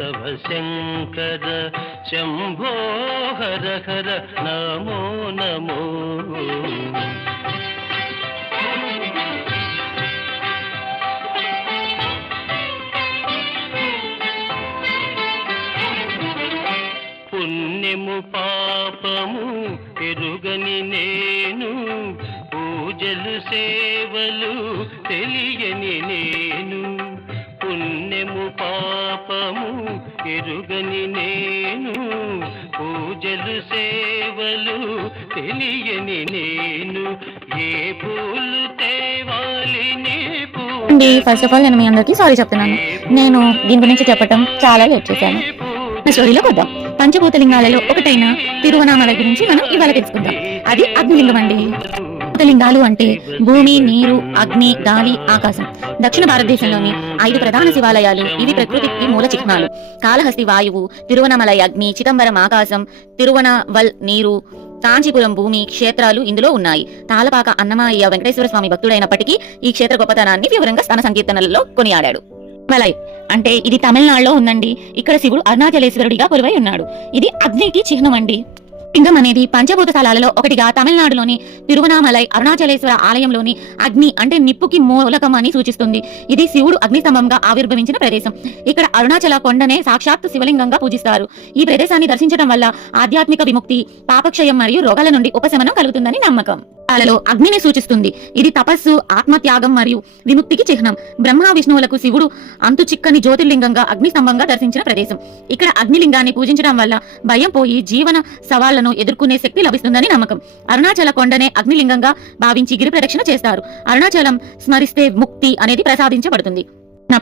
तव शङ्कर शम्भो हर हर नमो नमो। పుణ్యము పాపము ఎరుగని నేను, పూజలు సేవలు తెలియని నేను, పుణ్యము పాపము ఎరుగని నేను, పూజలు సేవలు తెలియని నేను, ఏ పూలు తేవాలి నీ అండి. ఫస్ట్ ఆఫ్ ఆల్ నేను మీ అందరికీ సారీ చెప్తున్నాను. నేను దీని గురించి చెప్పటం చాలా లేట్ చేశాను. స్టోరీలో కొద్దాం. పంచభూతలింగాలలో ఒకటైన తిరువనామల గురించి మనం ఇవాళ తెలుసుకుందాం. అది అగ్నిలింగం అండి. లింగాలు అంటే భూమి, నీరు, అగ్ని, గాలి, ఆకాశం. దక్షిణ భారతదేశంలోని 5 ప్రధాన శివాలయాలు. ఇవి ప్రకృతికి మూల చిహ్నాలు. కాళహస్తి వాయువు, తిరువనమలై అగ్ని, చిదంబరం ఆకాశం, తిరువనవల్ నీరు, కాంచీపురం భూమి క్షేత్రాలు ఇందులో ఉన్నాయి. తాళపాక అన్నమయ్య వెంకటేశ్వర స్వామి భక్తుడైనప్పటికీ ఈ క్షేత్ర గొప్పతనాన్ని వివరంగా స్థాన సంకీర్తనలలో కొనియాడాడు. మలై అంటే ఇది తమిళనాడులో ఉందండి. ఇక్కడ శివుడు అరుణాచలేశ్వరుడిగా కొలువై ఉన్నాడు. ఇది అగ్నికి చిహ్నం అండి. లింగం అనేది పంచభూత స్థలాలలో ఒకటిగా తమిళనాడులోని తిరువనామలై అరుణాచలేశ్వర ఆలయంలోని అగ్ని అంటే నిప్పుకి మూలకం అని సూచిస్తుంది. ఇది శివుడు అగ్నిస్తంభంగా ఆవిర్భవించిన ప్రదేశం. ఇక్కడ అరుణాచల కొండనే సాక్షాత్ శివలింగంగా పూజిస్తారు. ఈ ప్రదేశాన్ని దర్శించడం వల్ల ఆధ్యాత్మిక విముక్తి, పాపక్షయం మరియు రోగాల నుండి ఉపశమనం కలుగుతుందని నమ్మకం. అలలో అగ్నిని సూచిస్తుంది. ఇది తపస్సు, ఆత్మత్యాగం మరియు విముక్తికి చిహ్నం. బ్రహ్మ విష్ణువులకు శివుడు అంతు చిక్కని జ్యోతిర్లింగంగా అగ్నిస్తంభంగా దర్శించిన ప్రదేశం. ఇక్కడ అగ్నిలింగాన్ని పూజించడం వల్ల భయం పోయి జీవన సవాళ్లను ఎదుర్కొనే శక్తి లభిస్తుందని నమ్మకం. అరుణాచల కొండనే అగ్నిలింగంగా భావించి గిరి ప్రదక్షిణ చేస్తారు. అరుణాచలం స్మరిస్తే ముక్తి అనేది ప్రసాదించబడుతుంది.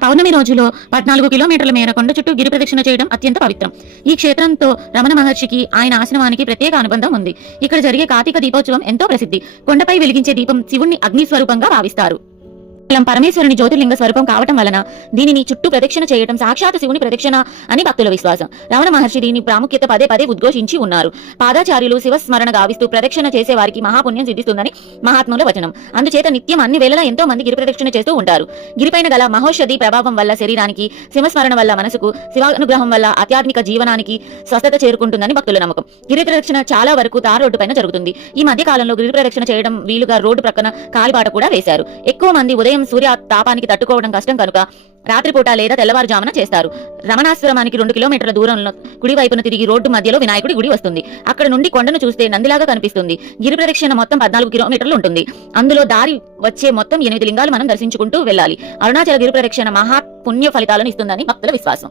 పౌర్ణమి రోజులో 14 కిలోమీటర్ల మేర కొండ చుట్టూ గిరి ప్రదక్షిణ చేయడం అత్యంత పవిత్రం. ఈ క్షేత్రంతో రమణ మహర్షికి ఆయన ఆశ్రమానికి ప్రత్యేక అనుబంధం ఉంది. ఇక్కడ జరిగే కార్తీక దీపోత్సవం ఎంతో ప్రసిద్ధి. కొండపై వెలిగించే దీపం శివుణ్ణి అగ్ని స్వరూపంగా భావిస్తారు. పరమేశ్వరుని జ్యోతిర్లింగ స్వరూపం కావటం వలన దీనిని చుట్టూ ప్రదక్షిణ చేయడం సాక్షాత్ శివుని ప్రదక్షిణ అని భక్తుల విశ్వాసం. రమణ మహర్షి దీని ప్రాముఖ్యత పదే పదే ఉద్ఘోషించి ఉన్నారు. పాదాచార్యులు శివస్మరణ గావిస్తూ ప్రదక్షిణ చేసే వారికి మహాపుణ్యం సిద్ధిస్తుందని మహాత్ముల వచనం. అందుచేత నిత్యం అన్ని వేళలా ఎంతో మంది గిరి ప్రదక్షిణ చేస్తూ ఉంటారు. గిరిపైన గల మహోషధి ప్రభావం వల్ల శరీరానికి, శివస్మరణ వల్ల మనసుకు, శివానుగ్రహం వల్ల ఆధ్యాత్మిక జీవనానికి స్వస్థత చేరుకుంటుందని భక్తుల నమ్మకం. గిరి ప్రదక్షిణ చాలా వరకు తార్ రోడ్డు పైన జరుగుతుంది. ఈ మధ్య కాలంలో గిరి ప్రదక్షిణ చేయడం వీలుగా రోడ్డు ప్రక్కన కాలిబాట కూడా వేశారు. ఎక్కువ మంది ఉదయం సూర్య తాపానికి తట్టుకోవడం కష్టం కనుక రాత్రిపూట లేదా తెల్లవారుజామున చేస్తారు. రమణాశ్రమానికి 2 కిలోమీటర్ల దూరంలో కుడి వైపున తిరిగి రోడ్డు మధ్యలో వినాయకుడి గుడి వస్తుంది. అక్కడ నుండి కొండను చూస్తే నందిలాగా కనిపిస్తుంది. గిరి ప్రదక్షిణ మొత్తం 14 కిలోమీటర్లు ఉంటుంది. అందులో దారి వచ్చే మొత్తం 8 లింగాలు మనం దర్శించుకుంటూ వెళ్ళాలి. అరుణాచల గిరి ప్రదక్షిణ మహా పుణ్య ఫలితాలను ఇస్తుందని భక్తుల విశ్వాసం.